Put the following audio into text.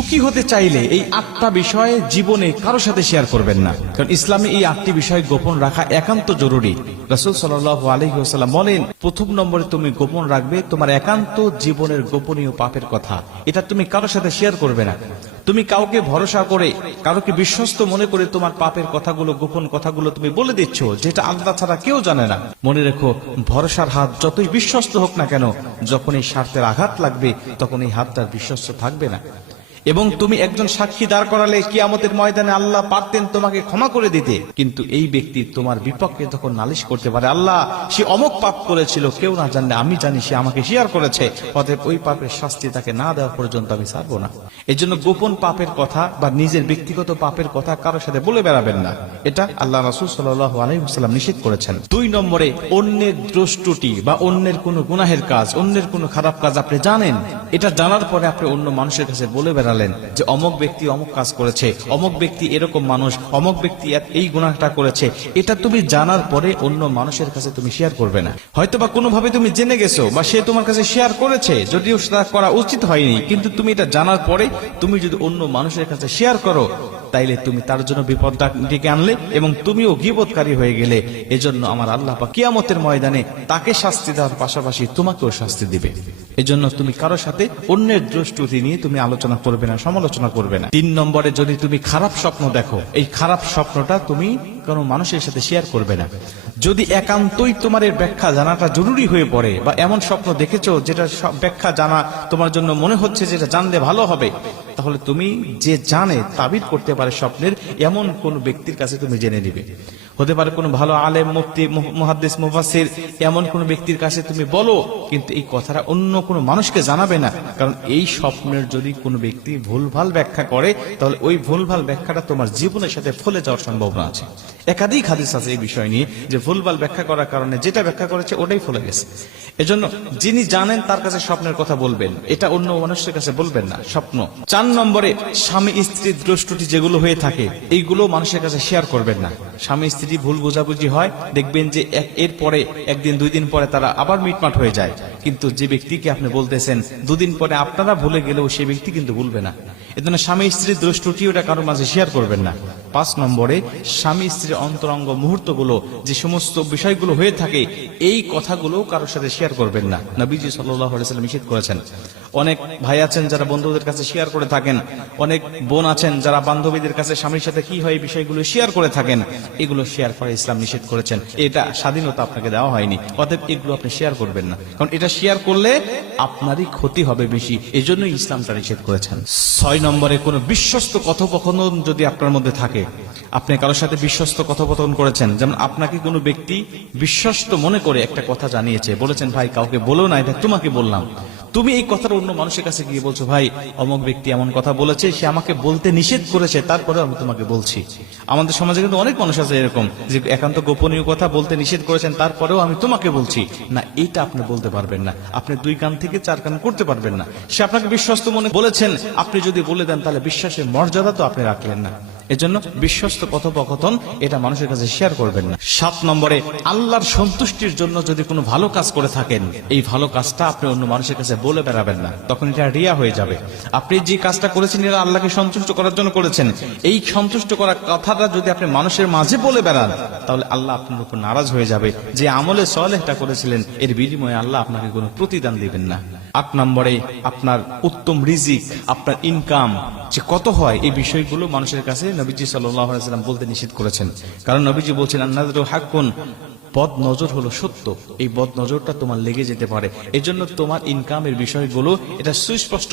সুখী হতে চাইলে এই আটটা বিষয় জীবনে কারও সাথে শেয়ার করবেন না। কারণ ইসলামে এই আটটি বিষয় গোপন রাখা একান্ত জরুরি। রসুল সাল্লাহ আলহিহাস্লাম বলেন, প্রথম নম্বরে তুমি গোপন রাখবে তোমার একান্ত জীবনের গোপনীয় পাপের কথা। এটা তুমি কারও সাথে শেয়ার করবে না। তুমি কাউকে ভরসা করে কারোকে বিশ্বস্ত মনে করে তোমার পাপের কথাগুলো, গোপন কথাগুলো তুমি বলে দিচ্ছ, যেটা আল্লাহ ছাড়া কেউ জানে না। মনে রেখো, ভরসার হাত যতই বিশ্বস্ত হোক না কেন যখন এই স্বার্থের আঘাত লাগবে তখন এই হাতটার বিশ্বস্ত থাকবে না। এবং তুমি একজন সাক্ষী দাঁড় করালে কিয়ামতের ময়দানে আল্লাহ পারতেন তোমাকে ক্ষমা করে দিতে। কিন্তু এই ব্যক্তি তোমার বিপক্ষে তখন নালিশ করতে পারে, আল্লাহ সে অমক পাপ করেছিল, কেউ না জানলে আমি জানি সে আমাকে শেয়ার করেছে। অতএব ওই পাপের শাস্তি তাকে না দেওয়া পর্যন্ত আমি ছাড়বো না। এই জন্য গোপন পাপের কথা বা নিজের ব্যক্তিগত পাপের কথা কারোর সাথে বলে বেড়াবেন না। এটা আল্লাহ রাসুল সাল্লাহ আলহিহাস্লাম নিষেধ করেছেন। দুই নম্বরে, অন্যের দ্রষ্টুটি বা অন্যের কোনো গুনাহের কাজ, অন্যের কোনো খারাপ কাজ আপনি জানেন, এটা জানার পরে আপনি অন্য মানুষের কাছে বলে বেড়ালেন যে অমক ব্যক্তি অমক কাজ করেছে, অমক ব্যক্তি এরকম মানুষ, অমক ব্যক্তি এই গুনাহটা করেছে। এটা তুমি জানার পরে অন্য মানুষের কাছে তুমি শেয়ার করবে না। হয়তো বা কোনোভাবে তুমি জেনে গেছো বা সে তোমার কাছে শেয়ার করেছে, যদিও সেটা করা উচিত হয়নি, কিন্তু তুমি এটা জানার পরে তুমি যদি অন্য মানুষের কাছে শেয়ার করো, তাইলে তুমি তার জন্য বিপদ ডাক- আনলে এবং তুমিও গিবৎকারী হয়ে গেলে। এজন্য আমার আল্লাহ কিয়ামতের ময়দানে তাকে শাস্তি দেওয়ার পাশাপাশি তোমাকেও শাস্তি দিবে। এজন্য তুমি কারও সাথে অন্যের দ্রষ্টুতি নিয়ে তুমি আলোচনা করবে না, সমালোচনা করবে না। তিন নম্বরে যদি তুমি খারাপ স্বপ্ন দেখো, এই খারাপ স্বপ্নটা তুমি কোনো মানুষের সাথে শেয়ার করবে না। যদি একান্তই তোমার এর ব্যাখ্যা জানাটা জরুরি হয়ে পড়ে বা এমন স্বপ্ন দেখেছ যেটা ব্যাখ্যা জানা তোমার জন্য মনে হচ্ছে যেটা জানলে ভালো হবে, তাহলে তুমি যে জানে তাবিদ করতে পারে স্বপ্নের, এমন কোন ব্যক্তির কাছে তুমি জেনে নিবে। হতে পারে কোনো ভালো আলেম, মুফতি মুহ- মুহাদ্দিস মুফাসির এমন কোন ব্যক্তির কাছে তুমি বলো, কিন্তু এই কথাটা অন্য কোনো মানুষকে জানাবে না। কারণ এই স্বপ্নের যদি কোনো ব্যক্তি ভুলভাল ব্যাখ্যা করে, তাহলে ওই ভুলভাল ব্যাখ্যাটা তোমার জীবনের সাথে ফলে যাওয়ার সম্ভাবনা আছে। একাধিক হাদিস আছে এই বিষয় নিয়ে যে ভুলভাল ব্যাখ্যা করার কারণে যেটা ব্যাখ্যা করেছে ওটাই ফলে গেছে। এজন্য যিনি জানেন তার কাছে স্বপ্নের কথা বলবেন, এটা অন্য মানুষের কাছে বলবেন না, স্বপ্ন। চার নম্বরে, স্বামী স্ত্রীর দ্রষ্টটি যেগুলো হয়ে থাকে, এইগুলো মানুষের কাছে শেয়ার করবেন না। স্বামী স্ত্রী ভুল বোঝাবুঝি হয়, দেখবেন যে এর পরে, একদিন, দুই দিন পরে তারা আবার মিটমাট হয়ে যায়। কিন্তু যে ব্যক্তিকে আপনি বলতেছেন, দুদিন পরে আপনারা ভুলে গেলেও সেই ব্যক্তি কিন্তু ভুলবে না। এজন্য স্বামী স্ত্রীর দ্রষ্টটি ওটা কারোর মাঝে শেয়ার করবেন না। পাঁচ নম্বরে, স্বামী স্ত্রীর অন্তরঙ্গ মুহূর্তগুলো, যে সমস্ত বিষয়গুলো হয়ে থাকে, এই কথাগুলো কারোর সাথে শেয়ার করবেন না। নবীজি সাল্লাম নিষেধ করেছেন। অনেক ভাই আছেন যারা বন্ধুদের কাছে শেয়ার করে থাকেন, অনেক বোন আছেন যারা বান্ধবীদের কাছে স্বামীর সাথে কি হয় বিষয়গুলো শেয়ার করে থাকেন, এগুলো শেয়ার করা ইসলাম নিষেধ করেছেন। এটা স্বাধীনতা আপনাকে দেওয়া হয়নি, অতএব এগুলো আপনি শেয়ার করবেন না। কারণ এটা শেয়ার করলে আপনারই ক্ষতি হবে বেশি এই জন্যই ইসলামটা নিষেধ করেছেন। ছয় নম্বরে, কোনো বিশ্বস্ত কথোপকথন যদি আপনার মধ্যে থাকে, আপনি কারোর সাথে বিশ্বস্ত কথোপকথন করেছেন, যেমন আপনাকে কোনো ব্যক্তি বিশ্বস্ত মনে করে একটা কথা জানিয়েছে, বলেছেন, ভাই, কাউকে বলো না, এটা তোমাকে বললাম। তুমি এই কথাটা অন্য মানুষের কাছে গিয়ে বলছো, ভাই, অমক ব্যক্তি এমন কথা বলেছে, সে আমাকে বলতে নিষেধ করেছে, তারপরে আমি তোমাকে বলছি। আমাদের সমাজে কিন্তু অনেক মানুষ আছে এরকম, যে একান্ত গোপনীয় কথা বলতে নিষেধ করেছেন, তারপরেও আমি তোমাকে বলছি। না, এটা আপনি বলতে পারবেন না। আপনি দুই কান থেকে চার কান করতে পারবেন না। সে আপনাকে বিশ্বস্ত মনে বলেছেন, আপনি যদি বলে দেন, তাহলে বিশ্বাসের মর্যাদা তো আপনি রাখলেন না। এজন্য বিশ্বস্ত কথোপকথন এটা মানুষের কাছে শেয়ার করবেন না। সাত নম্বরে, আল্লাহর সন্তুষ্টির জন্য যদি কোনো ভালো কাজ করে থাকেন, এই ভালো কাজটা আপনি অন্য মানুষের কাছে বলে বেড়াবেন না। তখন এটা রিয়া হয়ে যাবে। আপনি যে কাজটা করেছেন এটা আল্লাহকে সন্তুষ্ট করার জন্য করেছেন। এই সন্তুষ্ট করার কথাটা যদি আপনি মানুষের মাঝে বলে বেড়ান, তাহলে আল্লাহ আপনার উপর নারাজ হয়ে যাবে যে আমলে সলেহটা করেছিলেন, এর বিনিময়ে আল্লাহ আপনাকে কোনো প্রতিদান দিবেন না। আট নম্বরে, আপনার উত্তম রিজিক, আপনার ইনকাম যে কত হয়, এই বিষয়গুলো মানুষের কাছে নবীজি সাল্লাম বলতে নিষেধ করেছেন। কারণ নবীজি বলছেন আন্নাজরু হাক্কুন বদ নজর হলো সত্য। এই বদ নজরটা তোমার লেগে যেতে পারে। এজন্য তোমার ইনকামের বিষয়গুলো এটা সুস্পষ্ট